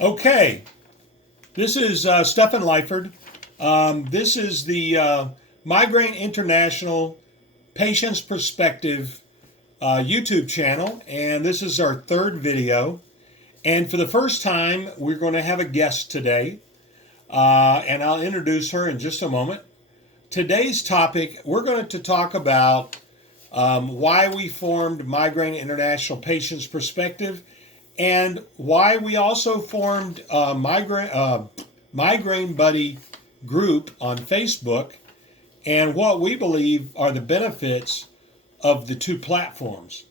Okay, this is Stefan Lyford. This is the Migraine International Patient's Perspective YouTube channel, and this is our third video. And for the first time, we're going to have a guest today, and I'll introduce her in just a moment. Today's topic, we're going to talk about why we formed Migraine International Patient's Perspective and why we also formed Migraine Buddy Group on Facebook and what we believe are the benefits of the two platforms.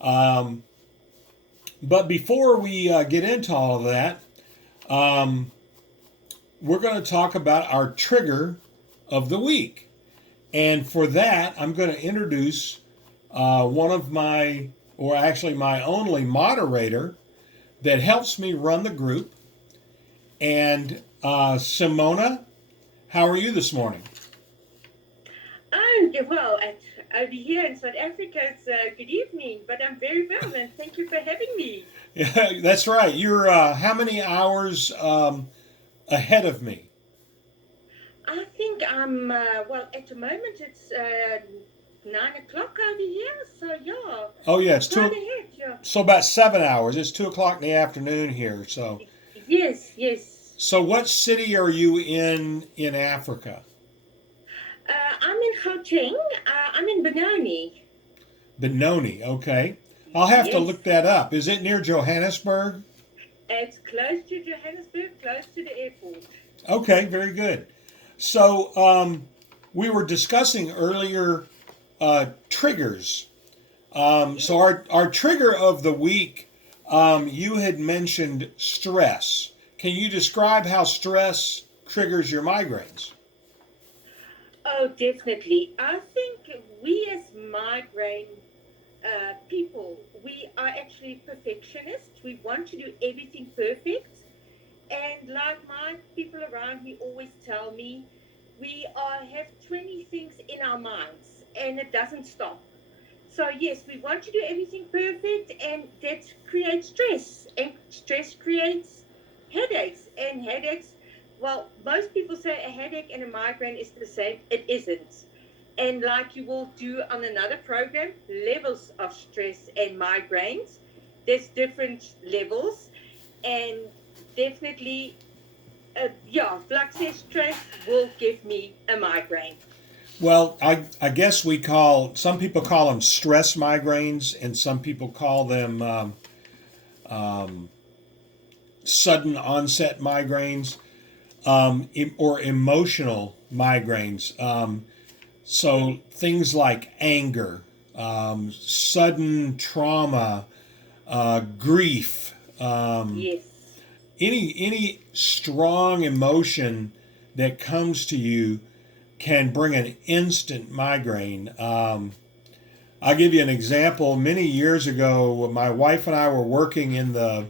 But before we get into all of that, we're going to talk about our trigger of the week. And for that, I'm going to introduce one of my, or actually my only moderator that helps me run the group. And Simona, how are you this morning? Well, over here in South Africa, it's good evening, but I'm very well, and thank you for having me. Yeah, that's right. You're how many hours ahead of me? I think well, at the moment it's 9 o'clock over here, so yeah. Oh, yeah, it's Quite two. ahead, yeah. So about 7 hours. It's 2 o'clock in the afternoon here. So, Yes, yes. so what city are you in Africa? I'm in Gauteng. I'm in Benoni. Benoni. Okay, I'll have to Yes. look that up. Is it near Johannesburg? It's close to Johannesburg, close to the airport. Okay, very good. So we were discussing earlier triggers. So our trigger of the week, you had mentioned stress. Can you describe how stress triggers your migraines? Oh, definitely. I think we as migraine people, we are actually perfectionists. We want to do everything perfect. And like my people around me always tell me, have 20 things in our minds and it doesn't stop. So, yes, we want to do everything perfect, and that creates stress. And stress creates headaches. And headaches, well, most people say a headache and a migraine is the same. It isn't. And like you will do on another program, levels of stress and migraines, there's different levels. And definitely, like say stress will give me a migraine. Well, I guess some people call them stress migraines, and some people call them sudden onset migraines or emotional migraines. So things like anger, sudden trauma, grief, Yes. any strong emotion that comes to you can bring an instant migraine. I'll give you an example. Many years ago, my wife and I were working in the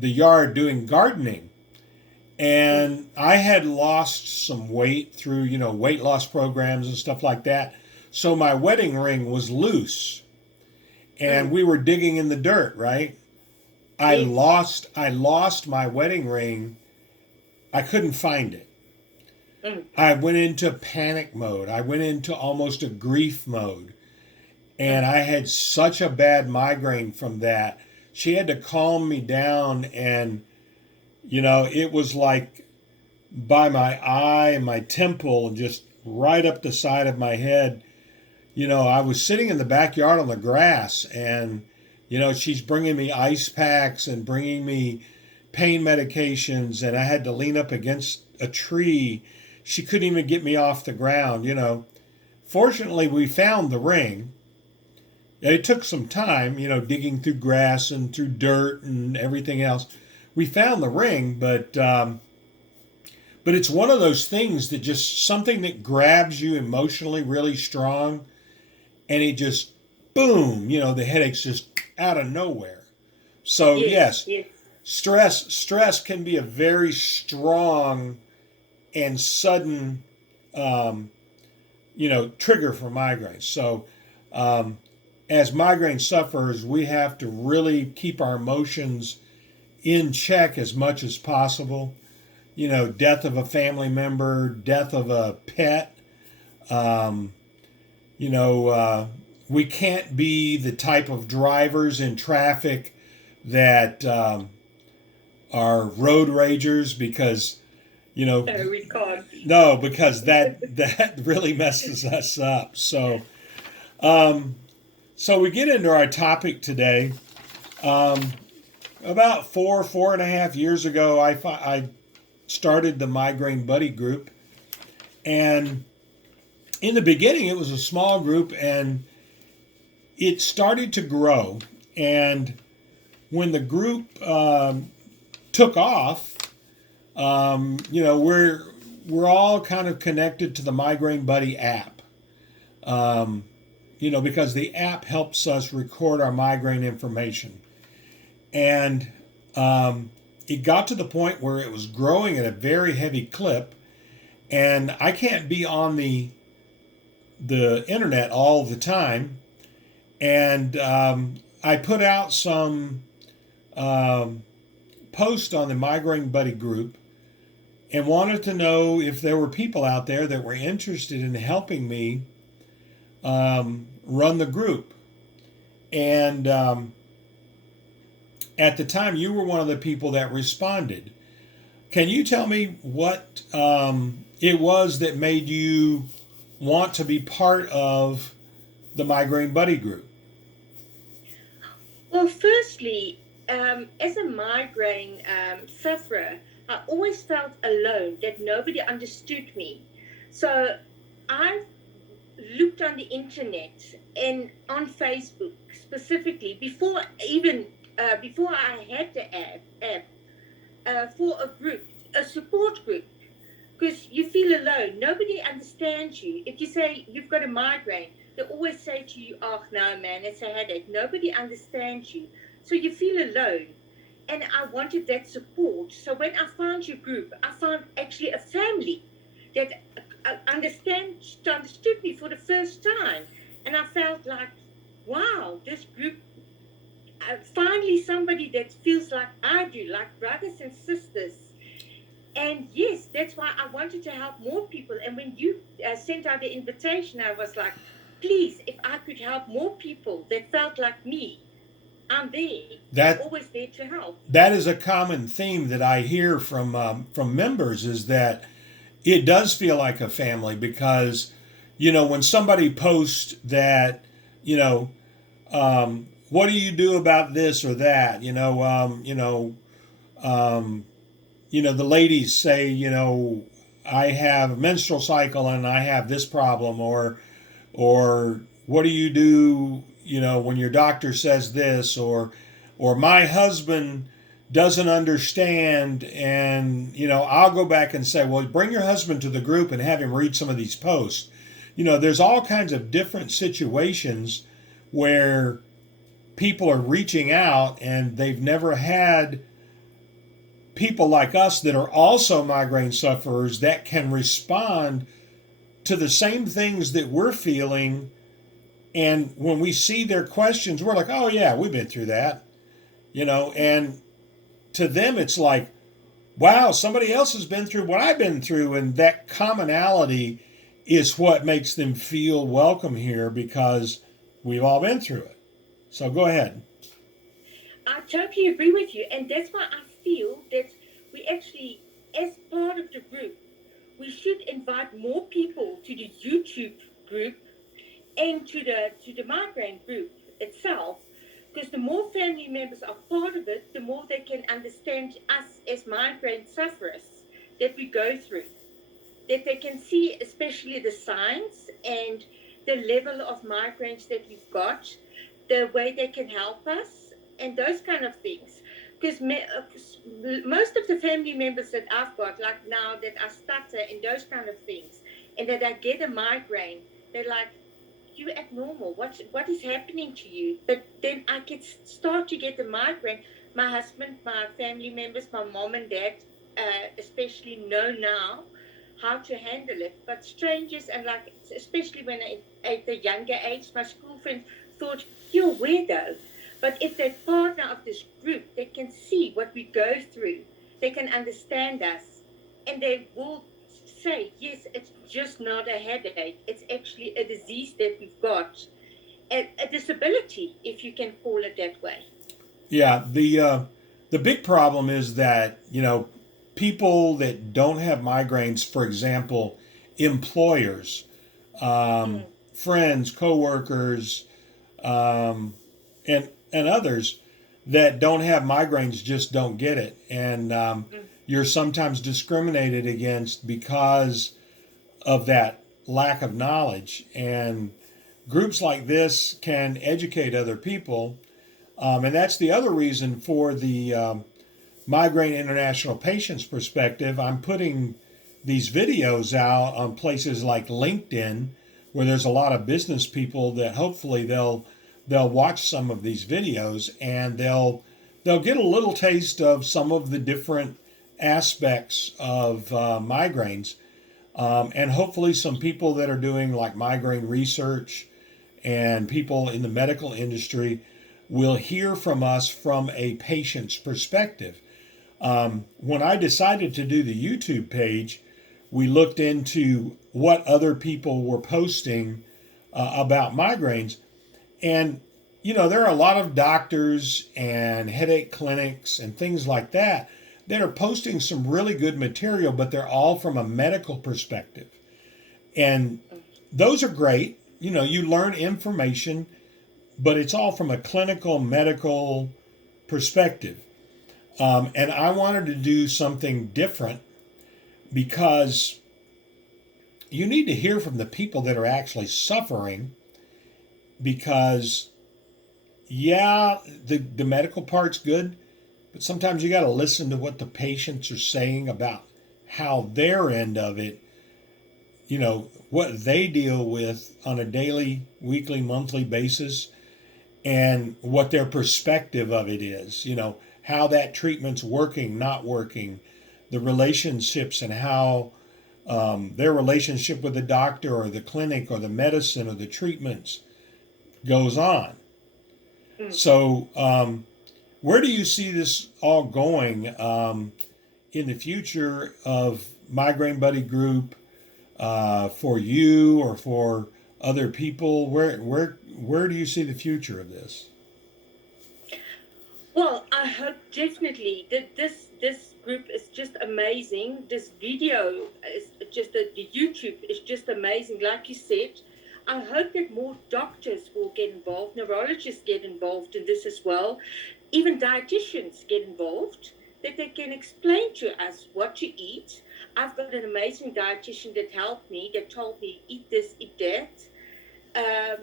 yard doing gardening, and I had lost some weight through weight loss programs and stuff like that. So my wedding ring was loose, and we were digging in the dirt. Right, I lost my wedding ring. I couldn't find it. Mm. I went into panic mode. I went into almost a grief mode. And I had such a bad migraine from that. She had to calm me down. And, it was like by my eye and my temple, just right up the side of my head. I was sitting in the backyard on the grass, and, she's bringing me ice packs and bringing me pain medications. And I had to lean up against a tree. She couldn't even get me off the ground. Fortunately, we found the ring. It took some time, digging through grass and through dirt and everything else. We found the ring, but it's one of those things that just something that grabs you emotionally really strong, and it just boom, the headache's just out of nowhere. So Yes, yes, yes. stress can be a very strong and sudden, um, trigger for migraines. So, as migraine sufferers, we have to really keep our emotions in check as much as possible. You know, death of a family member, death of a pet. Um, you know, we can't be the type of drivers in traffic that are road ragers because, you know, No, we can't. no, because that really messes us up. Um, so we get into our topic today. Um, about 4.5 years ago, I started the Migraine Buddy Group, and in the beginning, it was a small group, and it started to grow. And when the group took off, you know, we're all kind of connected to the Migraine Buddy app. Um, you know, because the app helps us record our migraine information. And it got to the point where it was growing at a very heavy clip, and I can't be on the internet all the time. And I put out some um, post on the Migraine Buddy group and wanted to know if there were people out there that were interested in helping me run the group. And at the time, you were one of the people that responded. Can you tell me what it was that made you want to be part of the Migraine Buddy group? Well, firstly, as a migraine sufferer, I always felt alone, that nobody understood me. So I looked on the internet and on Facebook specifically before I had the app for a group, a support group, because you feel alone. Nobody understands you. If you say you've got a migraine, they always say to you, "Oh no, man, it's a headache." Nobody understands you, so you feel alone. And I wanted that support. So when I found your group, I found actually a family that understood me for the first time, and I felt like, wow, this group. Finally, somebody that feels like I do, like brothers and sisters. And yes, that's why I wanted to help more people. And when you sent out the invitation, I was like, please, if I could help more people that felt like me, I'm there. I'm That always there to help. that is a common theme that I hear from members is that it does feel like a family because, you know, when somebody posts that, you know, what do you do about this or that, um, the ladies say, you know, I have a menstrual cycle and I have this problem, or what do you do, you know, when your doctor says this, or my husband doesn't understand, and you know, I'll go back and say, well, bring your husband to the group and have him read some of these posts. You know, there's all kinds of different situations where people are reaching out and they've never had people like us that are also migraine sufferers that can respond to the same things that we're feeling. And when we see their questions, we're like, oh, yeah, we've been through that, you know. And to them, it's like, wow, somebody else has been through what I've been through. And that commonality is what makes them feel welcome here because we've all been through it. So go ahead. I totally agree with you. And that's why I feel that we actually, as part of the group, we should invite more people to the YouTube group and to the migraine group itself, because the more family members are part of it, the more they can understand us as migraine sufferers that we go through, that they can see especially the signs and the level of migraines that we've got, the way they can help us, and those kind of things. Because most of the family members that I've got, like now that I stutter and those kind of things, and that I get a migraine, they're like, you abnormal. What is happening to you? But then I can start to get the migraine. My husband, my family members, my mom and dad, especially know now how to handle it. But strangers and like, especially when at the younger age, my school friends thought you're a weirdo. But if they're partner of this group, they can see what we go through. They can understand us, and they will say, yes, it's just not a headache. It's actually a disease that we've got, a disability, if you can call it that way. Yeah, the big problem is that, people that don't have migraines, for example, employers, Mm, friends, coworkers, and others that don't have migraines just don't get it, and mm, you're sometimes discriminated against because of that lack of knowledge. And groups like this can educate other people, and that's the other reason for the Migraine International Patients Perspective. I'm putting these videos out on places like LinkedIn, where there's a lot of business people that hopefully they'll watch some of these videos, and they'll get a little taste of some of the different aspects of migraines, and hopefully some people that are doing like migraine research and people in the medical industry will hear from us from a patient's perspective. When I decided to do the YouTube page, we looked into what other people were posting about migraines. And, there are a lot of doctors and headache clinics and things like that are posting some really good material, but they're all from a medical perspective. And those are great. You learn information, but it's all from a clinical medical perspective. And I wanted to do something different because you need to hear from the people that are actually suffering. Because, yeah, the medical part's good, but sometimes you got to listen to what the patients are saying about how their end of it, what they deal with on a daily, weekly, monthly basis, and what their perspective of it is, how that treatment's working, not working, the relationships, and how their relationship with the doctor or the clinic or the medicine or the treatments goes on. mm. So, where do you see this all going in the future of Migraine Buddy Group, for you or for other people? Where do you see the future of this? Well, I hope definitely that this group is just amazing. This video is just the YouTube is just amazing. Like you said, I hope that more doctors will get involved, neurologists get involved in this as well, even dietitians get involved, that they can explain to us what to eat. I've got an amazing dietitian that helped me, that told me eat this, eat that.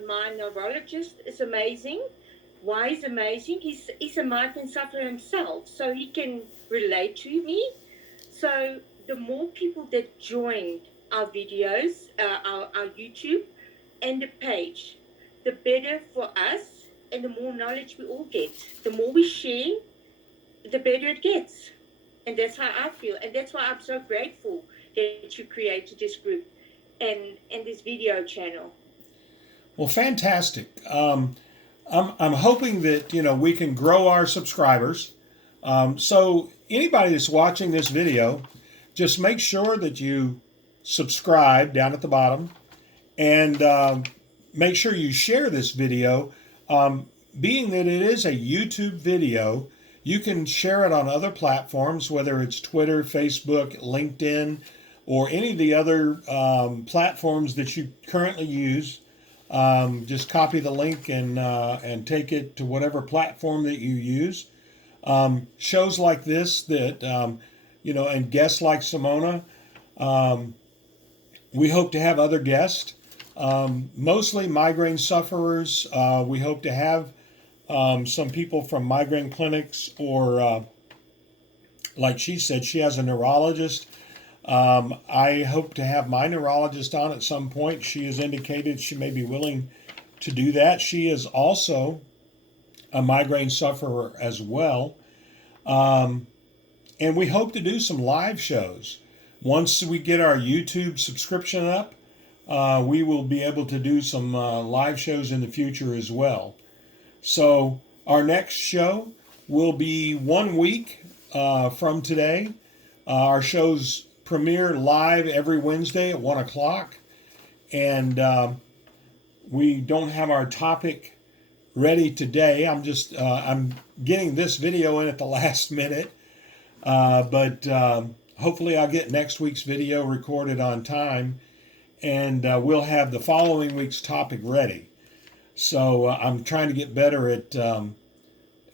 My neurologist is amazing. Why is amazing? He's a migraine sufferer himself, so he can relate to me. So the more people that join our videos, our YouTube and the page, the better for us, and the more knowledge we all get. The more we share, the better it gets. And that's how I feel. And that's why I'm so grateful that you created this group and this video channel. Well, fantastic. I'm hoping that we can grow our subscribers. So anybody that's watching this video, just make sure that you subscribe down at the bottom, and make sure you share this video. Being that it is a YouTube video, you can share it on other platforms, whether it's Twitter, Facebook, LinkedIn, or any of the other platforms that you currently use. Just copy the link and take it to whatever platform that you use. Shows like this that and guests like Simona, we hope to have other guests. Mostly migraine sufferers. We hope to have some people from migraine clinics, or like she said, she has a neurologist. I hope to have my neurologist on at some point. She has indicated she may be willing to do that. She is also a migraine sufferer as well. And we hope to do some live shows. Once we get our YouTube subscription up, we will be able to do some live shows in the future as well. So Our next show will be 1 week from today. Our shows premiere live every Wednesday at 1 o'clock. And we don't have our topic ready today. I'm getting this video in at the last minute. But hopefully I'll get next week's video recorded on time. And we'll have the following week's topic ready. So I'm trying to get better at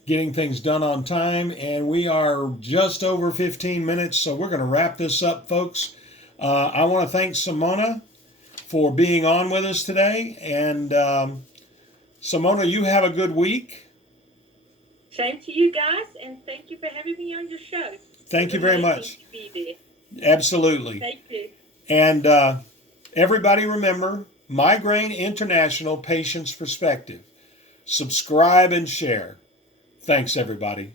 getting things done on time, and we are just over 15 minutes, so we're going to wrap this up, folks. I want to thank Simona for being on with us today, and Simona, you have a good week. Same to you guys, and thank you for having me on your show. Thank you very much. To be there. Absolutely. Thank you. And everybody remember, Migraine International Patients Perspective. Subscribe and share. Thanks, everybody.